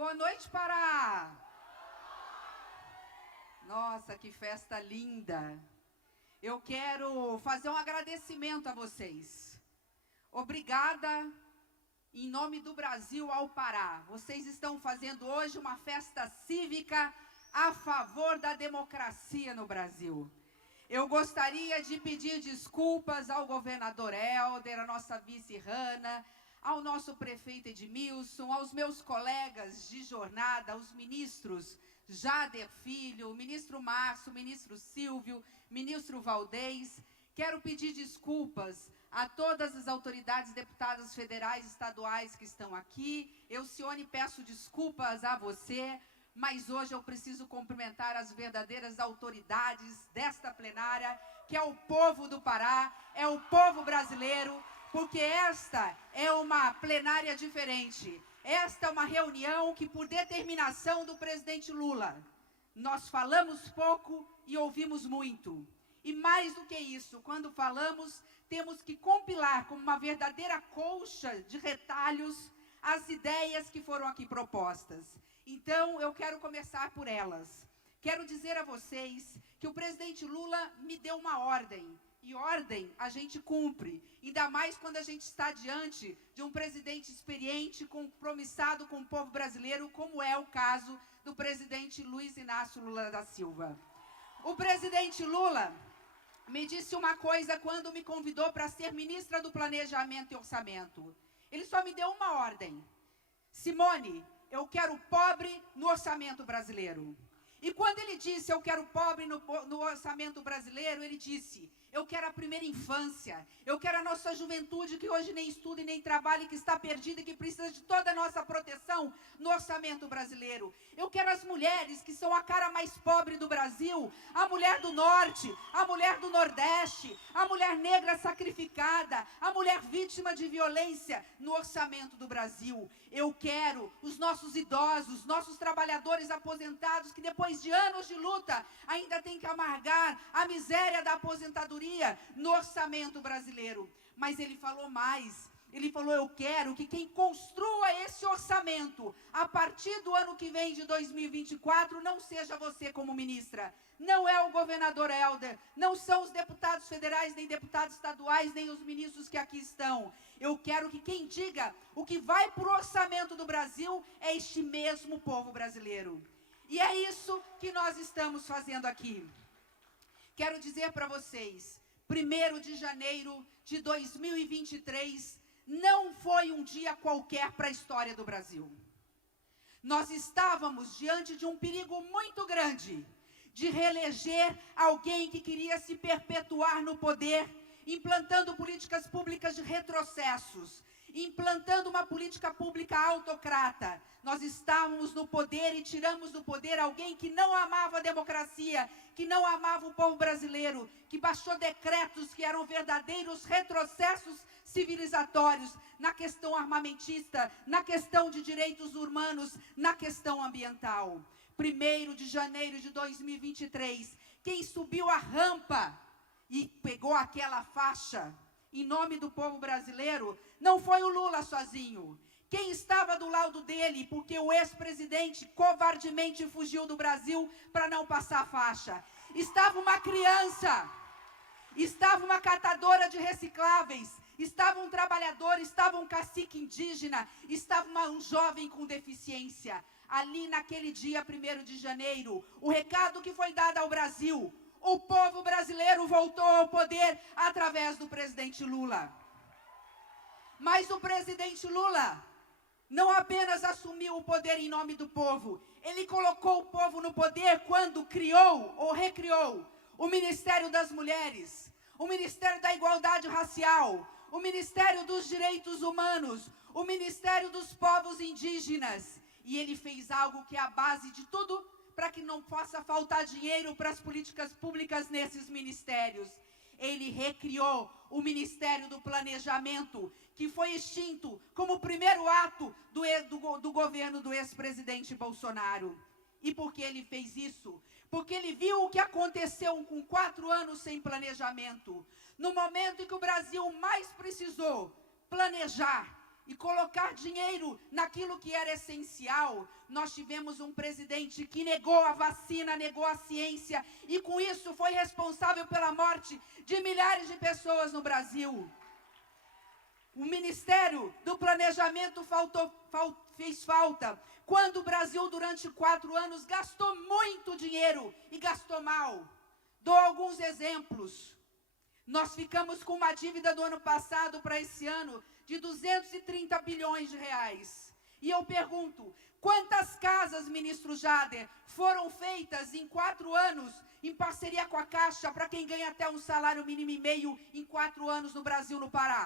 Boa noite, Pará! Nossa, que festa linda! Eu quero fazer um agradecimento a vocês. Obrigada, em nome do Brasil ao Pará. Vocês estão fazendo hoje uma festa cívica a favor da democracia no Brasil. Eu gostaria de pedir desculpas ao governador Helder, à nossa vice Hanna, ao nosso prefeito Edmilson, aos meus colegas de jornada, aos ministros Jader Filho, o ministro Márcio, o ministro Silvio, ministro Valdez. Quero pedir desculpas a todas as autoridades, deputadas federais e estaduais que estão aqui. Eu, Cione, peço desculpas a você, mas hoje eu preciso cumprimentar as verdadeiras autoridades desta plenária, que é o povo do Pará, é o povo brasileiro, porque esta é uma plenária diferente. Esta é uma reunião que, por determinação do presidente Lula, nós falamos pouco e ouvimos muito. E mais do que isso, quando falamos, temos que compilar como uma verdadeira colcha de retalhos as ideias que foram aqui propostas. Então, eu quero começar por elas. Quero dizer a vocês que o presidente Lula me deu uma ordem. E ordem a gente cumpre, ainda mais quando a gente está diante de um presidente experiente, compromissado com o povo brasileiro, como é o caso do presidente Luiz Inácio Lula da Silva. O presidente Lula me disse uma coisa quando me convidou para ser ministra do Planejamento e Orçamento. Ele só me deu uma ordem. Simone, eu quero pobre no orçamento brasileiro. E quando ele disse, eu quero pobre no orçamento brasileiro, ele disse, eu quero a primeira infância, eu quero a nossa juventude que hoje nem estuda e nem trabalha, e que está perdida e que precisa de toda a nossa proteção no orçamento brasileiro. Eu quero as mulheres que são a cara mais pobre do Brasil, a mulher do Norte, a mulher do Nordeste, a mulher negra sacrificada, a mulher vítima de violência no orçamento do Brasil. Eu quero os nossos idosos, nossos trabalhadores aposentados que depois de anos de luta ainda tem que amargar a miséria da aposentadoria no orçamento brasileiro. Mas ele falou mais. Ele falou, eu quero que quem construa esse orçamento a partir do ano que vem de 2024 não seja você como ministra. Não é o governador Helder, não são os deputados federais, nem deputados estaduais, nem os ministros que aqui estão. Eu quero que quem diga o que vai para o orçamento do Brasil é este mesmo povo brasileiro. E é isso que nós estamos fazendo aqui. Quero dizer para vocês, 1º de janeiro de 2023 não foi um dia qualquer para a história do Brasil. Nós estávamos diante de um perigo muito grande de reeleger alguém que queria se perpetuar no poder, implantando políticas públicas de retrocessos, implantando uma política pública autocrata. Nós estávamos no poder e tiramos do poder alguém que não amava a democracia, que não amava o povo brasileiro, que baixou decretos que eram verdadeiros retrocessos civilizatórios na questão armamentista, na questão de direitos humanos, na questão ambiental. 1º de janeiro de 2023, quem subiu a rampa e pegou aquela faixa em nome do povo brasileiro, não foi o Lula sozinho. Quem estava do lado dele, porque o ex-presidente covardemente fugiu do Brasil para não passar a faixa. Estava uma criança, estava uma catadora de recicláveis, estava um trabalhador, estava um cacique indígena, estava um jovem com deficiência. Ali naquele dia, 1º de janeiro, o recado que foi dado ao Brasil: o povo brasileiro voltou ao poder através do presidente Lula. Mas o presidente Lula não apenas assumiu o poder em nome do povo, ele colocou o povo no poder quando criou ou recriou o Ministério das Mulheres, o Ministério da Igualdade Racial, o Ministério dos Direitos Humanos, o Ministério dos Povos Indígenas. E ele fez algo que é a base de tudo para que não possa faltar dinheiro para as políticas públicas nesses ministérios. Ele recriou o Ministério do Planejamento, que foi extinto como o primeiro ato do governo do ex-presidente Bolsonaro. E por que ele fez isso? Porque ele viu o que aconteceu com 4 anos sem planejamento. No momento em que o Brasil mais precisou planejar e colocar dinheiro naquilo que era essencial, nós tivemos um presidente que negou a vacina, negou a ciência, e com isso foi responsável pela morte de milhares de pessoas no Brasil. O Ministério do Planejamento fez falta, quando o Brasil, durante 4 anos, gastou muito dinheiro e gastou mal. Dou alguns exemplos. Nós ficamos com uma dívida do ano passado para esse ano de 230 bilhões de reais. E eu pergunto, quantas casas, ministro Jader, foram feitas em 4 anos em parceria com a Caixa para quem ganha até um salário mínimo e meio em 4 anos no Brasil, no Pará?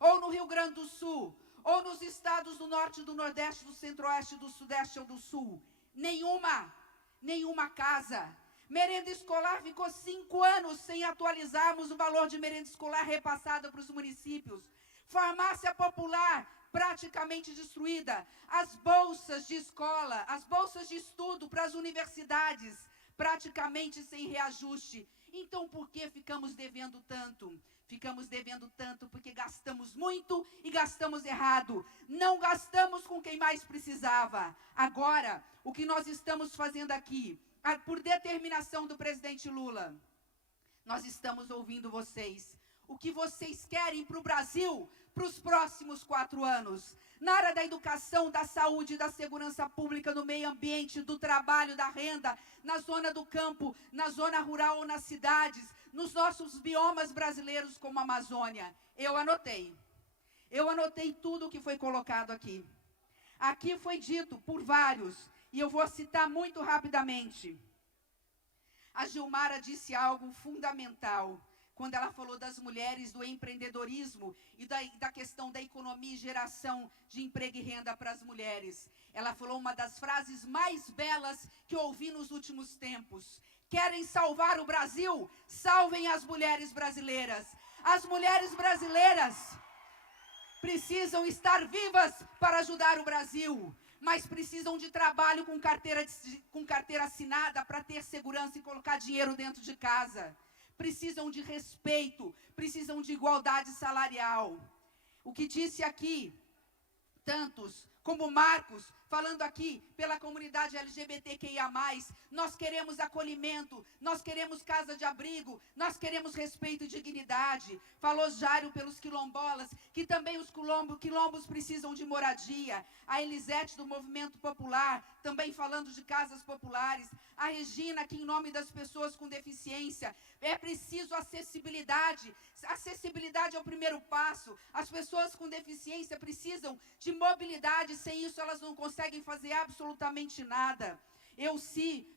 Ou no Rio Grande do Sul? Ou nos estados do Norte, do Nordeste, do Centro-Oeste, do Sudeste ou do Sul? Nenhuma casa. Merenda escolar ficou 5 anos sem atualizarmos o valor de merenda escolar repassada para os municípios. Farmácia popular praticamente destruída. As bolsas de escola, as bolsas de estudo para as universidades praticamente sem reajuste. Então, por que ficamos devendo tanto? Ficamos devendo tanto porque gastamos muito e gastamos errado. Não gastamos com quem mais precisava. Agora, o que nós estamos fazendo aqui, por determinação do presidente Lula, nós estamos ouvindo vocês. O que vocês querem para o Brasil para os próximos 4 anos? Na área da educação, da saúde, da segurança pública, do meio ambiente, do trabalho, da renda, na zona do campo, na zona rural ou nas cidades, nos nossos biomas brasileiros como a Amazônia. Eu anotei tudo o que foi colocado aqui. Aqui foi dito por vários, e eu vou citar muito rapidamente. A Gilmara disse algo fundamental, quando ela falou das mulheres, do empreendedorismo e da questão da economia e geração de emprego e renda para as mulheres. Ela falou uma das frases mais belas que eu ouvi nos últimos tempos. Querem salvar o Brasil? Salvem as mulheres brasileiras. As mulheres brasileiras precisam estar vivas para ajudar o Brasil, mas precisam de trabalho com carteira assinada para ter segurança e colocar dinheiro dentro de casa. Precisam de respeito, precisam de igualdade salarial. O que disse aqui, tantos como Marcos, falando aqui pela comunidade LGBTQIA+, nós queremos acolhimento, nós queremos casa de abrigo, nós queremos respeito e dignidade. Falou Jário pelos quilombolas, que também os quilombos precisam de moradia. A Elisete do Movimento Popular, também falando de casas populares. A Regina, que em nome das pessoas com deficiência, é preciso acessibilidade. Acessibilidade é o primeiro passo. As pessoas com deficiência precisam de mobilidade, sem isso elas não conseguem fazer absolutamente nada.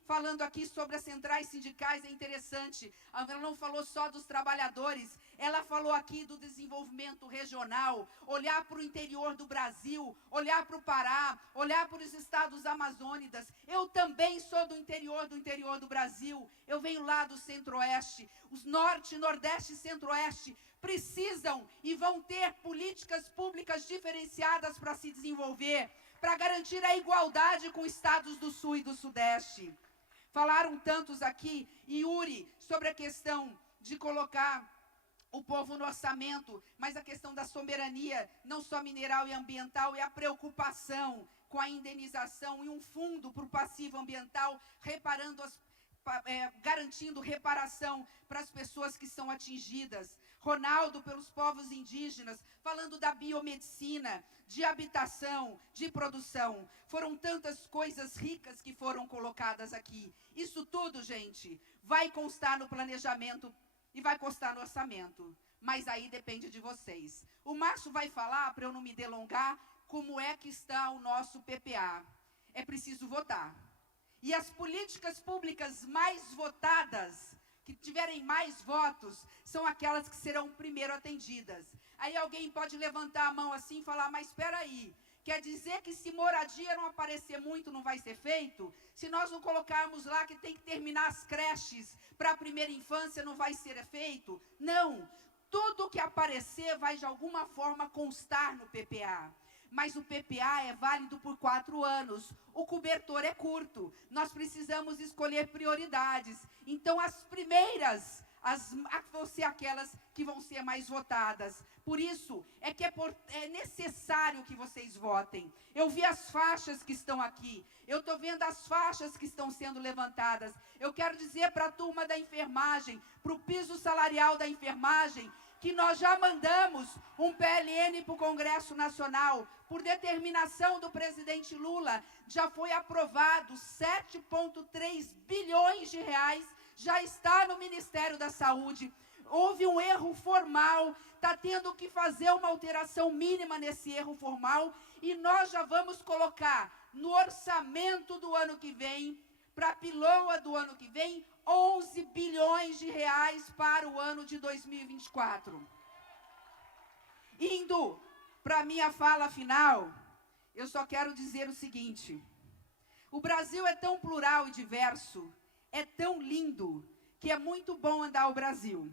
Falando aqui sobre as centrais sindicais, é interessante, ela não falou só dos trabalhadores, ela falou aqui do desenvolvimento regional, olhar para o interior do Brasil, olhar para o Pará, olhar para os estados amazônicos. Eu também sou do interior do Brasil, eu venho lá do Centro-Oeste, os Norte, Nordeste e Centro-Oeste precisam e vão ter políticas públicas diferenciadas para se desenvolver, para garantir a igualdade com estados do Sul e do Sudeste. Falaram tantos aqui, Yuri, sobre a questão de colocar o povo no orçamento, mas a questão da soberania, não só mineral e ambiental, e a preocupação com a indenização e um fundo para o passivo ambiental, garantindo reparação para as pessoas que são atingidas. Ronaldo, pelos povos indígenas, falando da biomedicina, de habitação, de produção. Foram tantas coisas ricas que foram colocadas aqui. Isso tudo, gente, vai constar no planejamento e vai constar no orçamento. Mas aí depende de vocês. O Márcio vai falar, para eu não me delongar, como é que está o nosso PPA. É preciso votar. E as políticas públicas mais votadas, que tiverem mais votos, são aquelas que serão primeiro atendidas. Aí alguém pode levantar a mão assim e falar, mas espera aí, quer dizer que se moradia não aparecer muito, não vai ser feito? Se nós não colocarmos lá que tem que terminar as creches para a primeira infância, não vai ser feito? Não, tudo que aparecer vai de alguma forma constar no PPA. Mas o PPA é válido por 4 anos, o cobertor é curto, nós precisamos escolher prioridades. Então as primeiras vão ser aquelas que vão ser mais votadas. Por isso, é necessário que vocês votem. Eu vi as faixas que estão aqui. Eu estou vendo as faixas que estão sendo levantadas. Eu quero dizer para a turma da enfermagem, para o piso salarial da enfermagem, que nós já mandamos um PLN para o Congresso Nacional, por determinação do presidente Lula, já foi aprovado 7,3 bilhões de reais, já está no Ministério da Saúde. Houve um erro formal, está tendo que fazer uma alteração mínima nesse erro formal, e nós já vamos colocar no orçamento do ano que vem, para a piloa do ano que vem, 11 bilhões de reais para o ano de 2024. Indo para a minha fala final, eu só quero dizer o seguinte: o Brasil é tão plural e diverso, é tão lindo, que é muito bom andar o Brasil.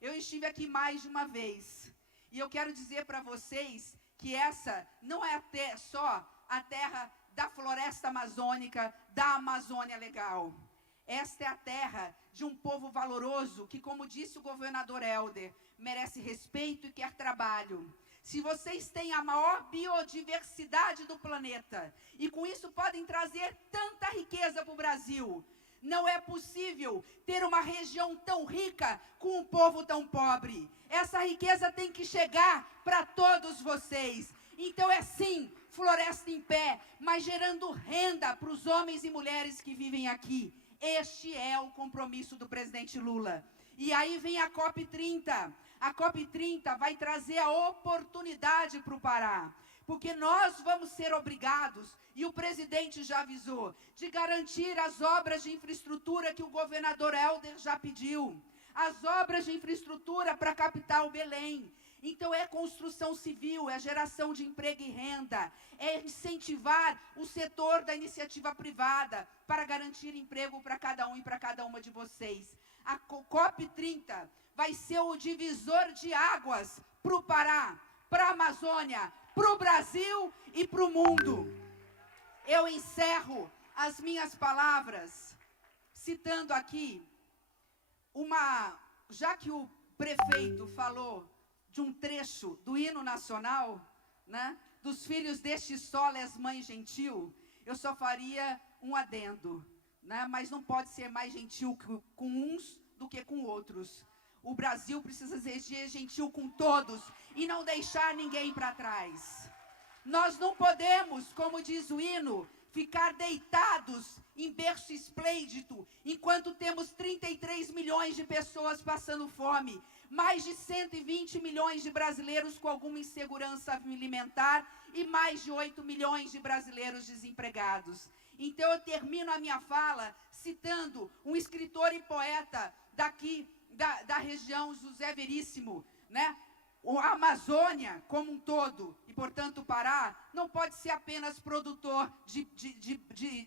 Eu estive aqui mais de uma vez, e eu quero dizer para vocês que essa não é só a terra da floresta amazônica, da Amazônia Legal. Esta é a terra de um povo valoroso que, como disse o governador Helder, merece respeito e quer trabalho. Se vocês têm a maior biodiversidade do planeta e com isso podem trazer tanta riqueza para o Brasil, não é possível ter uma região tão rica com um povo tão pobre. Essa riqueza tem que chegar para todos vocês. Então é sim, floresta em pé, mas gerando renda para os homens e mulheres que vivem aqui. Este é o compromisso do presidente Lula. E aí vem a COP30. A COP30 vai trazer a oportunidade para o Pará, porque nós vamos ser obrigados, e o presidente já avisou, de garantir as obras de infraestrutura que o governador Helder já pediu. As obras de infraestrutura para a capital Belém. Então é construção civil, é geração de emprego e renda, é incentivar o setor da iniciativa privada para garantir emprego para cada um e para cada uma de vocês. A COP30 vai ser o divisor de águas para o Pará, para a Amazônia, para o Brasil e para o mundo. Eu encerro as minhas palavras citando aqui já que o prefeito falou de um trecho do hino nacional, né, dos filhos deste soles mãe gentil, eu só faria um adendo, né, mas não pode ser mais gentil com uns do que com outros. O Brasil precisa ser gentil com todos e não deixar ninguém para trás. Nós não podemos, como diz o hino, ficar deitados em berço esplêndido, enquanto temos 33 milhões de pessoas passando fome, mais de 120 milhões de brasileiros com alguma insegurança alimentar e mais de 8 milhões de brasileiros desempregados. Então eu termino a minha fala citando um escritor e poeta daqui da região, José Veríssimo, né? A Amazônia como um todo, e portanto o Pará, não pode ser apenas produtor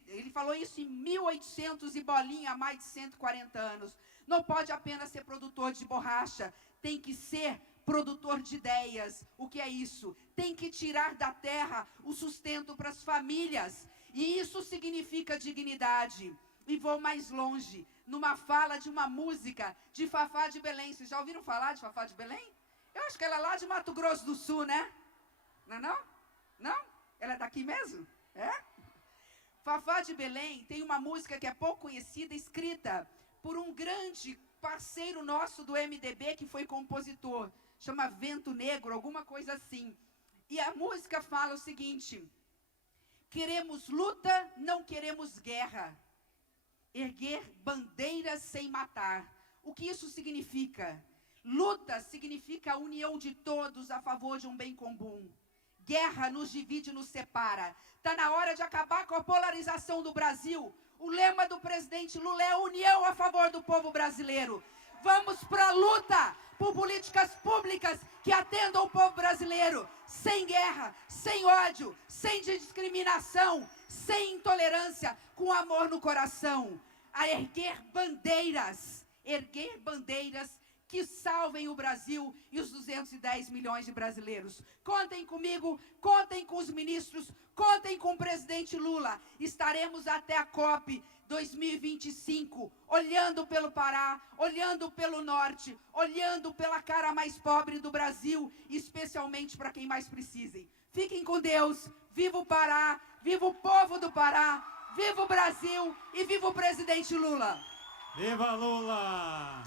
ele falou isso em 1800 e bolinha, há mais de 140 anos. Não pode apenas ser produtor de borracha, tem que ser produtor de ideias. O que é isso? Tem que tirar da terra o sustento para as famílias, e isso significa dignidade. E vou mais longe, numa fala de uma música de Fafá de Belém. Vocês já ouviram falar de Fafá de Belém? Eu acho que ela é lá de Mato Grosso do Sul, né? Não é não? Não? Ela é daqui mesmo? É? Fafá de Belém tem uma música que é pouco conhecida, escrita por um grande parceiro nosso do MDB, que foi compositor. Chama Vento Negro, alguma coisa assim. E a música fala o seguinte: queremos luta, não queremos guerra. Erguer bandeiras sem matar. O que isso significa? Luta significa a união de todos a favor de um bem comum. Guerra nos divide e nos separa. Está na hora de acabar com a polarização do Brasil. O lema do presidente Lula é união a favor do povo brasileiro. Vamos para a luta por políticas públicas que atendam o povo brasileiro, sem guerra, sem ódio, sem discriminação, sem intolerância, com amor no coração. A erguer bandeiras que salvem o Brasil e os 210 milhões de brasileiros. Contem comigo, contem com os ministros, Contem com o presidente Lula. Estaremos até a COP 2025, olhando pelo Pará, olhando pelo norte, olhando pela cara mais pobre do Brasil, especialmente para quem mais precise. Fiquem com Deus. Viva o Pará, viva o povo do Pará, viva o Brasil e viva o presidente Lula. Viva Lula!